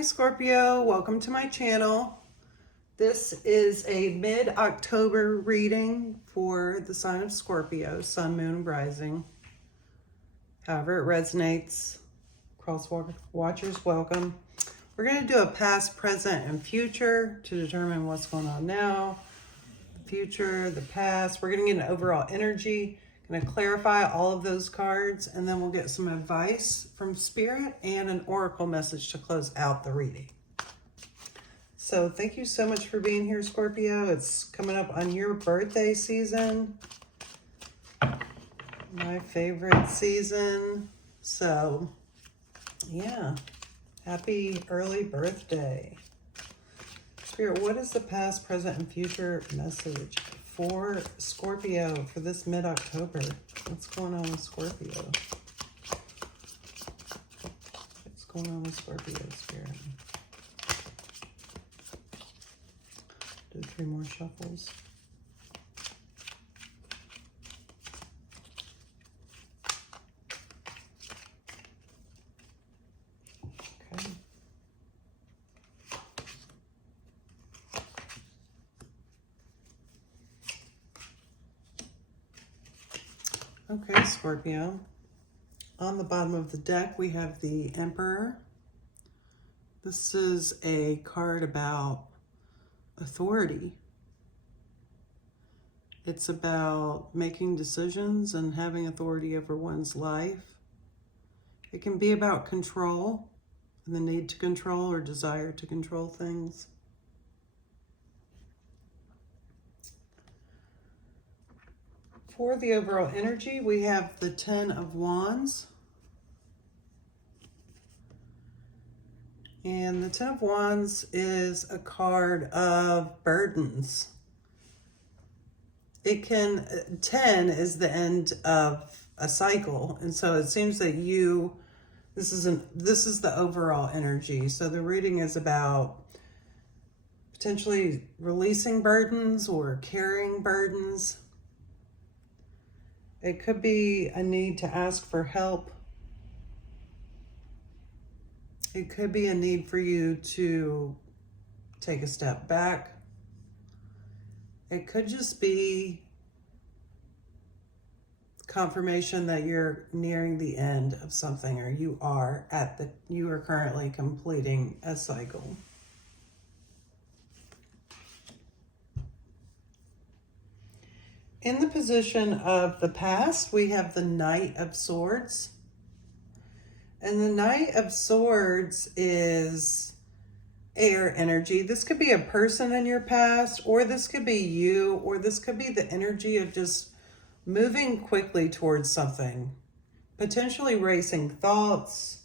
Hi Scorpio, welcome to my channel. This is a mid-October reading for the sign of Scorpio, Sun, Moon, Rising. However it resonates, crosswalk watchers, welcome. We're going to do a past, present, and future to determine what's going on now, the future, the past. We're going to get an overall energy. Going to clarify all of those cards, and then we'll get some advice from Spirit and an oracle message to close out the reading. So thank you so much for being here, Scorpio. It's coming up on your birthday season. My favorite season. So, yeah. Happy early birthday. Spirit, what is the past, present, and future message for Scorpio for this mid-October? What's going on with Scorpio? What's going on with Scorpio, Spirit? Do 3 more shuffles. Okay. Okay, Scorpio. On the bottom of the deck, we have the Emperor. This is a card about authority. It's about making decisions and having authority over one's life. It can be about control and the need to control or desire to control things. For the overall energy, we have the 10 of Wands. And the 10 of Wands is a card of burdens. It can, 10 is the end of a cycle. And so it seems that this is the overall energy. So the reading is about potentially releasing burdens or carrying burdens. It could be a need to ask for help. It could be a need for you to take a step back. It could just be confirmation that you're nearing the end of something, or you are currently completing a cycle. In the position of the past, we have the Knight of Swords. And the Knight of Swords is air energy. This could be a person in your past, or this could be you, or this could be the energy of just moving quickly towards something. Potentially racing thoughts,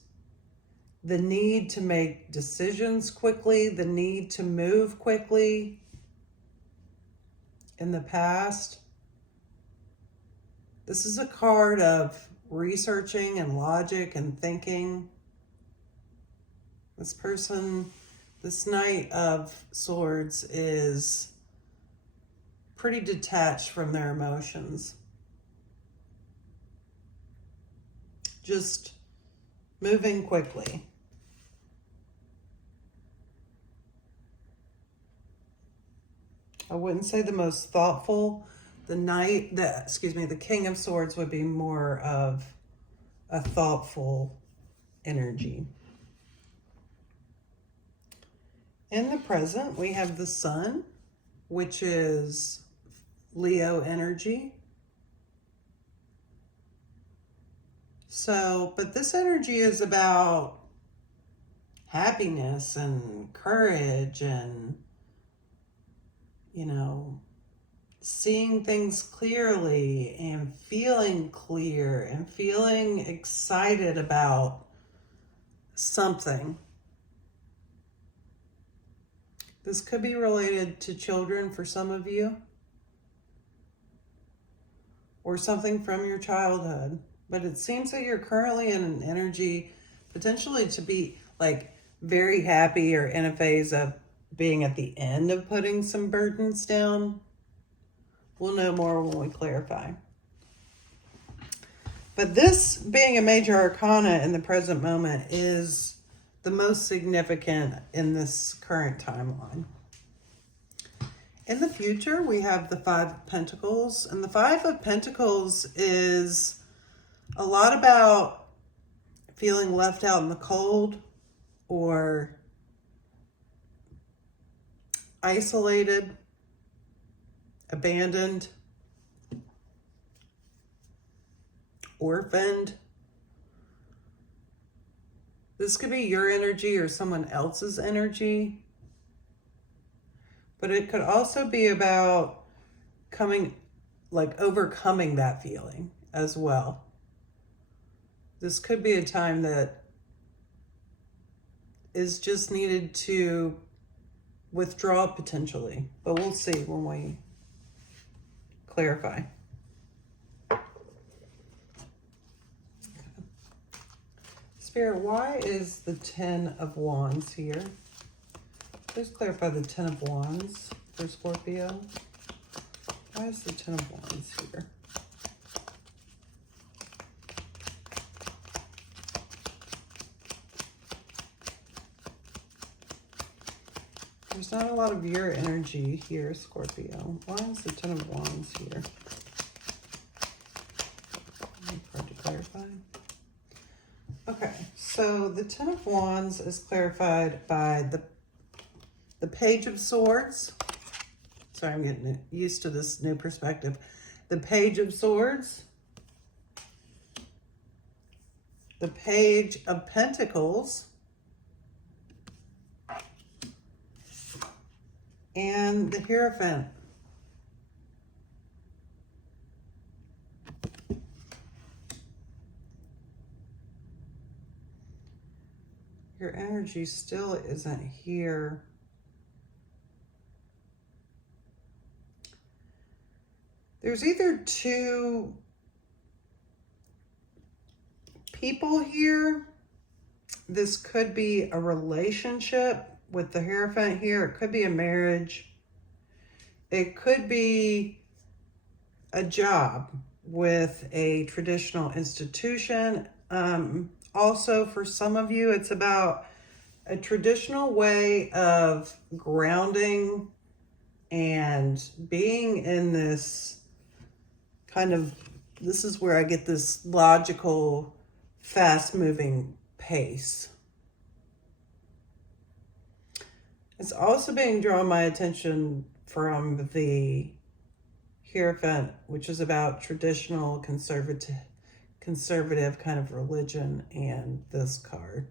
the need to make decisions quickly, the need to move quickly in the past. This is a card of researching and logic and thinking. This Knight of Swords is pretty detached from their emotions. Just moving quickly. I wouldn't say the most thoughtful. The King of Swords would be more of a thoughtful energy. In the present, we have the Sun, which is Leo energy. But this energy is about happiness and courage and, seeing things clearly and feeling clear and feeling excited about something. This could be related to children for some of you, or something from your childhood. But it seems that you're currently in an energy potentially to be like very happy or in a phase of being at the end of putting some burdens down. We'll know more when we clarify. But this being a major arcana in the present moment is the most significant in this current timeline. In the future, we have the Five of Pentacles, and the Five of Pentacles is a lot about feeling left out in the cold or isolated, abandoned, orphaned. This could be your energy or someone else's energy, but it could also be about overcoming that feeling as well. This could be a time that is just needed to withdraw potentially, but we'll see when we clarify. Spirit, why is the Ten of Wands here? Please clarify the Ten of Wands for Scorpio. Why is the Ten of Wands here? There's not a lot of your energy here, Scorpio. Why is the Ten of Wands here? Hard to clarify. Okay, so the Ten of Wands is clarified by the Page of Swords. Sorry, I'm getting used to this new perspective. The Page of Swords, the Page of Pentacles, and the Hierophant. Your energy still isn't here. There's either two people here. This could be a relationship with the Hierophant here. It could be a marriage. It could be a job with a traditional institution. Also, for some of you, it's about a traditional way of grounding and being in this kind of, this is where I get this logical, fast-moving pace. It's also being drawn my attention from the Hierophant, which is about traditional conservative kind of religion, and this card.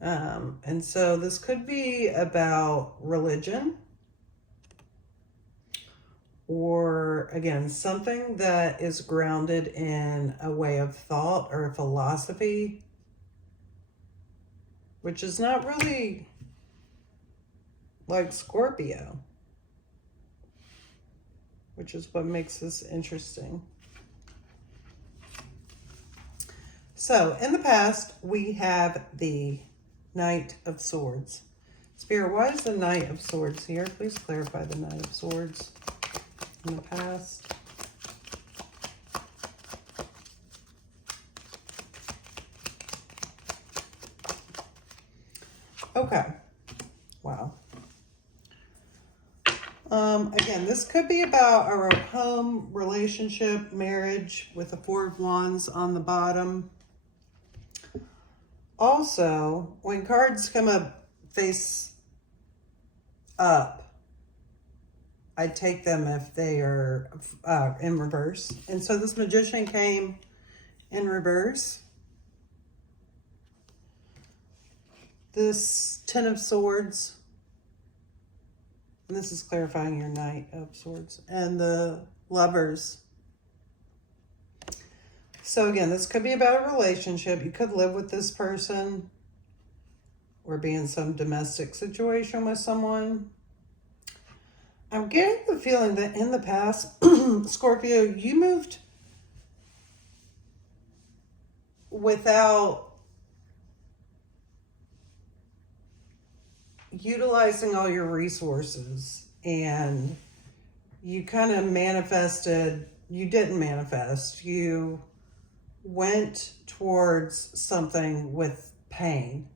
And so this could be about religion, or again, something that is grounded in a way of thought or a philosophy, which is not really like Scorpio, which is what makes this interesting. So in the past, we have the Knight of Swords. Spirit, why is the Knight of Swords here? Please clarify the Knight of Swords in the past. Okay. Wow. Again, this could be about a home, relationship, marriage with the Four of Wands on the bottom. Also, when cards come up face up, I take them if they are in reverse. And so this Magician came in reverse. This Ten of Swords, and this is clarifying your Knight of Swords, and the Lovers. So again, this could be about a relationship. You could live with this person or be in some domestic situation with someone. I'm getting the feeling that in the past, Scorpio, you moved without utilizing all your resources, and you kind of manifested, you didn't manifest, you went towards something with pain.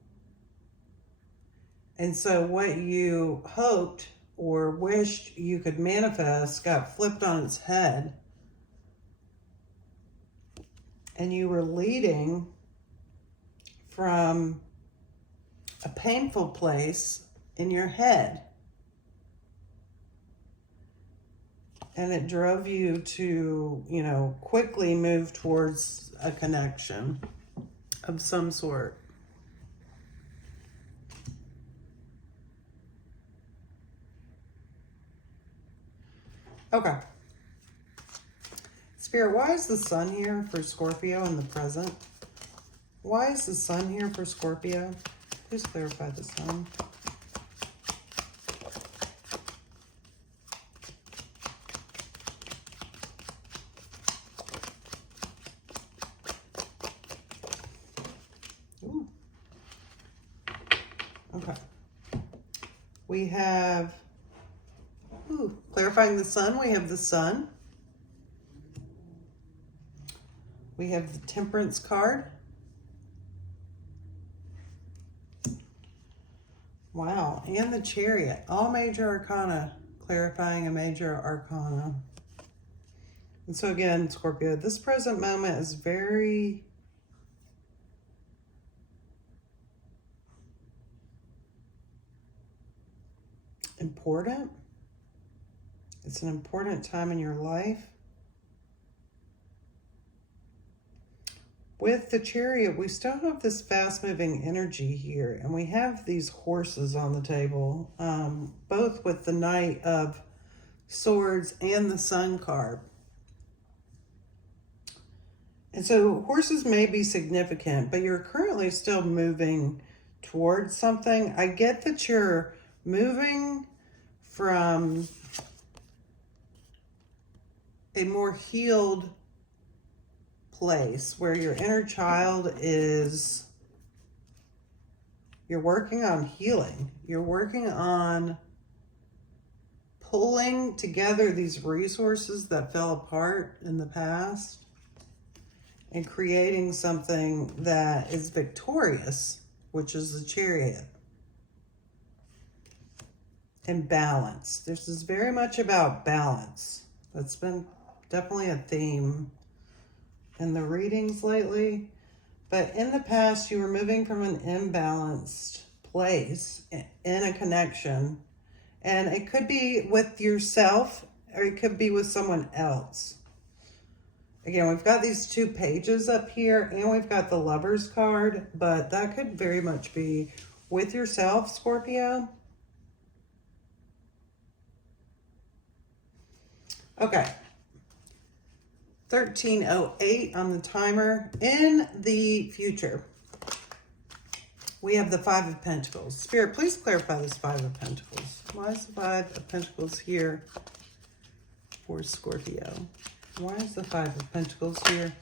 And so what you hoped or wished you could manifest got flipped on its head. And you were leading from a painful place in your head. And it drove you to, you know, quickly move towards a connection of some sort. Okay. Spirit, why is the sun here for Scorpio in the present? Why is the sun here for Scorpio? Please clarify the sun. Ooh. Okay. We have, clarifying the sun, we have the sun. We have the Temperance card. Wow, and the Chariot. All major arcana, clarifying a major arcana. And so again, Scorpio, this present moment is very important. It's an important time in your life. With the Chariot, we still have this fast-moving energy here, and we have these horses on the table, both with the Knight of Swords and the Sun card. And so horses may be significant, but you're currently still moving towards something. I get that you're moving from a more healed place where your inner child is, you're working on healing. You're working on pulling together these resources that fell apart in the past and creating something that is victorious, which is the Chariot. And balance. This is very much about balance. That's been definitely a theme in the readings lately. But in the past, you were moving from an imbalanced place in a connection. And it could be with yourself, or it could be with someone else. Again, we've got these two pages up here, and we've got the Lover's card, but that could very much be with yourself, Scorpio. Okay. 13:08 on the timer. In the future, we have the Five of Pentacles. Spirit, please clarify this Five of Pentacles. Why is the Five of Pentacles here for Scorpio? Why is the Five of Pentacles here?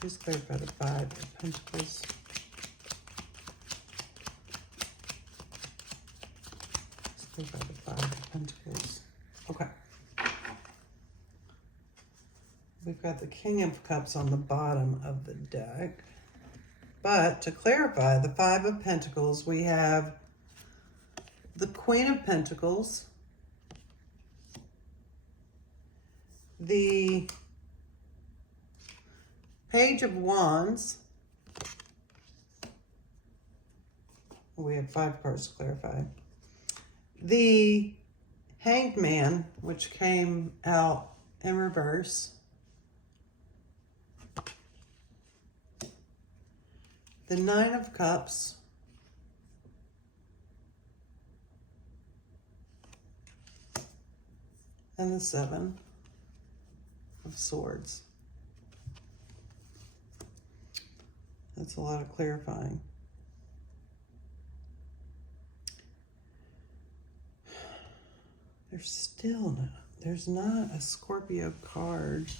Please clarify the Five of Pentacles. Please clarify the Five of Pentacles. Okay. We've got the King of Cups on the bottom of the deck. But to clarify the Five of Pentacles, we have the Queen of Pentacles, the Page of Wands. We have 5 cards to clarify. The Hanged Man, which came out in reverse. The Nine of Cups. And the Seven of Swords. That's a lot of clarifying. There's not a Scorpio card.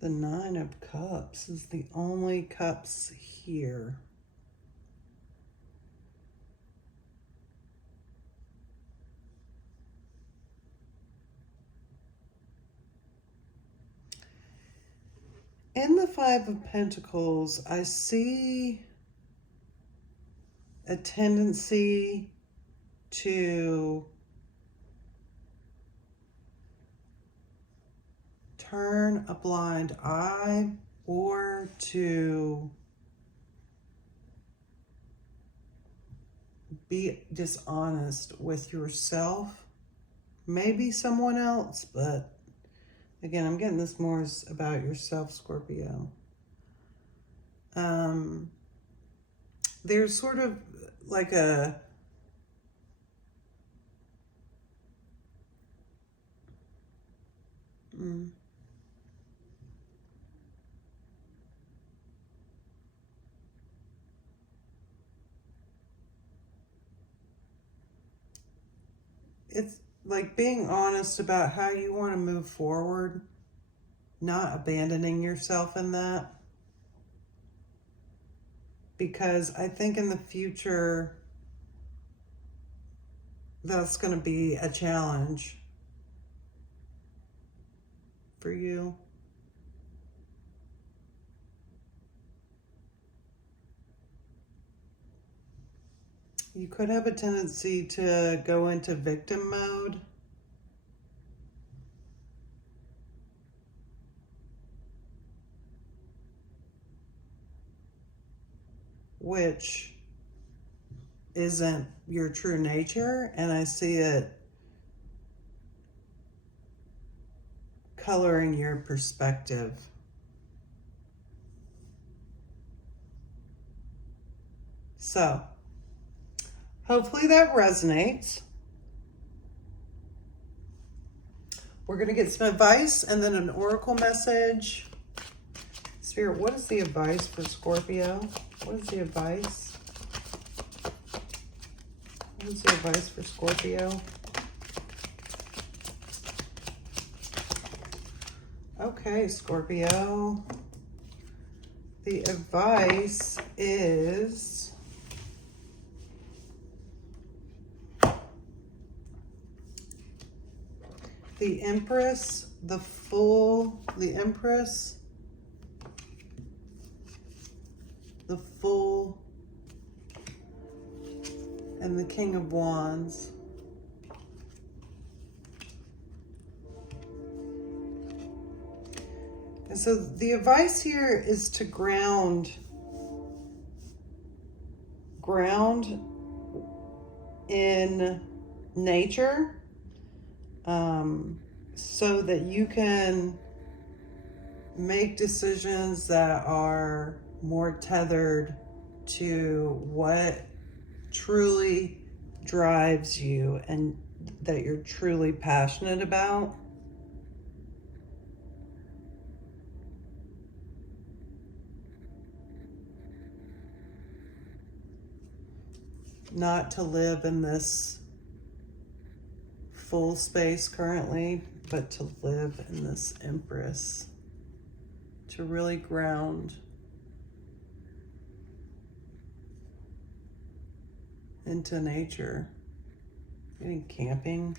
The Nine of Cups is the only cups here. In the Five of Pentacles, I see a tendency to turn a blind eye or to be dishonest with yourself, maybe someone else, but again, I'm getting this more about yourself, Scorpio. There's sort of like a it's like being honest about how you want to move forward, not abandoning yourself in that. Because I think in the future, that's going to be a challenge for you. You could have a tendency to go into victim mode. Which isn't your true nature, and I see it coloring your perspective. So, hopefully that resonates. We're going to get some advice and then an oracle message. Spirit, what is the advice for Scorpio? What is the advice? What is the advice for Scorpio? Okay, Scorpio. The advice is the Empress, the Fool, the Empress, the Fool, and the King of Wands. And so the advice here is to ground in nature, so that you can make decisions that are more tethered to what truly drives you and that you're truly passionate about. Not to live in this full space currently, but to live in this Empress. To really ground into nature. Maybe camping.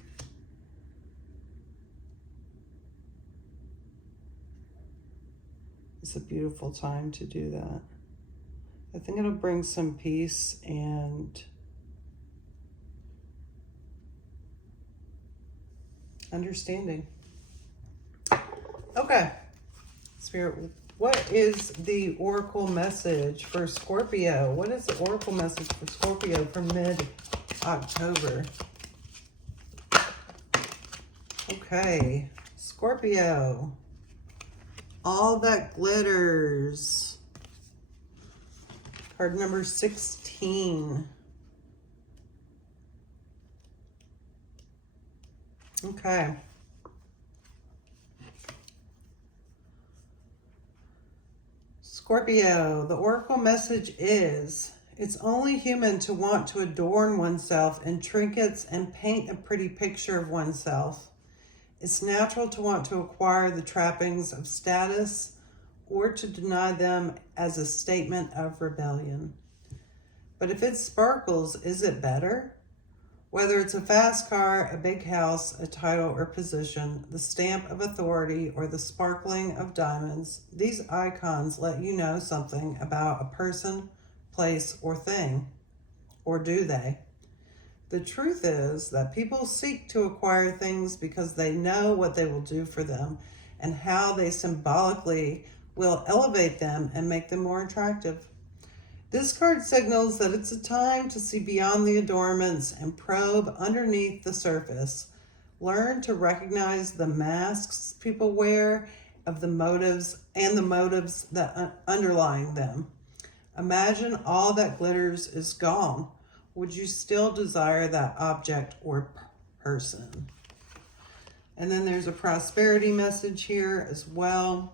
It's a beautiful time to do that. I think it'll bring some peace and understanding. Okay, Spirit, what is the oracle message for Scorpio? What is the oracle message for Scorpio for mid-October? Okay, Scorpio, all that glitters. Card number 16. Okay. Scorpio, the oracle message is, it's only human to want to adorn oneself in trinkets and paint a pretty picture of oneself. It's natural to want to acquire the trappings of status or to deny them as a statement of rebellion. But if it sparkles, is it better? Whether it's a fast car, a big house, a title or position, the stamp of authority, or the sparkling of diamonds, these icons let you know something about a person, place, or thing. Or do they? The truth is that people seek to acquire things because they know what they will do for them and how they symbolically will elevate them and make them more attractive. This card signals that it's a time to see beyond the adornments and probe underneath the surface. Learn to recognize the masks people wear of the motives and the motives that underlying them. Imagine all that glitters is gone. Would you still desire that object or person? And then there's a prosperity message here as well.